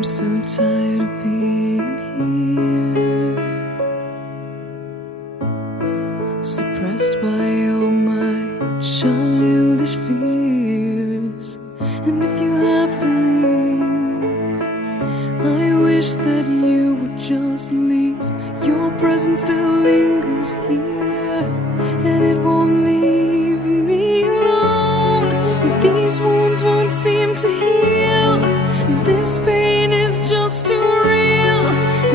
I'm so tired of being here, suppressed by all my childish fears. And if you have to leave, I wish that you would just leave. Your presence still lingers here, and it won't leave me alone. These wounds won't seem to heal. This pain is just too real.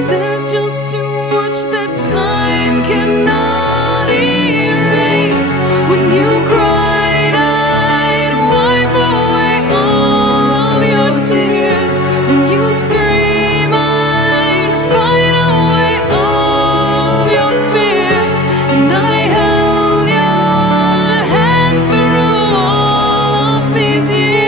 There's just too much that time cannot erase. When you cried, I'd wipe away all of your tears. When you'd scream, I'd fight away all of your fears. And I held your hand through all of these years.